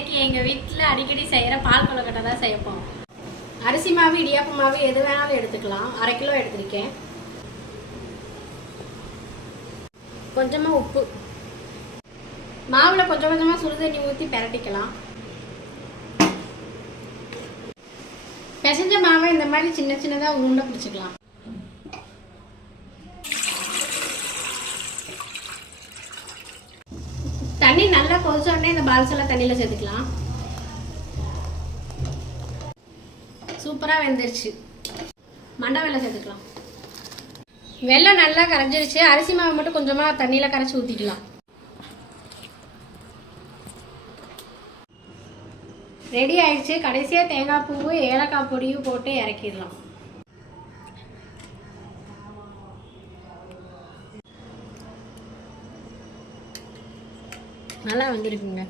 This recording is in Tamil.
இன்னைக்கு எங்கள் வீட்டில் அடிக்கடி செய்கிற பால் கொழுக்கட்டை தான் செய்யப்போம். அரிசி மாவு இடியாப்ப மாவு எது வேணாலும் எடுத்துக்கலாம். 1/2 கிலோ எடுத்திருக்கேன். கொஞ்சமாக உப்பு, மாவில் கொஞ்சம் கொஞ்சமாக சுடு தண்ணி ஊற்றி பிரட்டிக்கலாம். பிசைஞ்ச மாவை இந்த மாதிரி சின்ன சின்னதாக உருண்டை பிடிச்சிக்கலாம். தண்ணி நல்லா கொதிச்ச உடனே இந்த பால்ஸ் எல்லாம் தண்ணியில் சேர்த்துக்கலாம். சூப்பராக வெந்துருச்சு. மண்டை வெல்லம் சேர்த்துக்கலாம். வெல்லம் நல்லா கரைஞ்சிருச்சு. அரிசி மாவு மட்டும் கொஞ்சமாக தண்ணியில் கரைச்சி ஊற்றிக்கலாம். ரெடி ஆயிடுச்சு. கடைசியாக தேங்காய் பூவு ஏலக்காய் பொடியும் போட்டு இறக்கிடலாம். நல்லா வந்துருக்குங்க.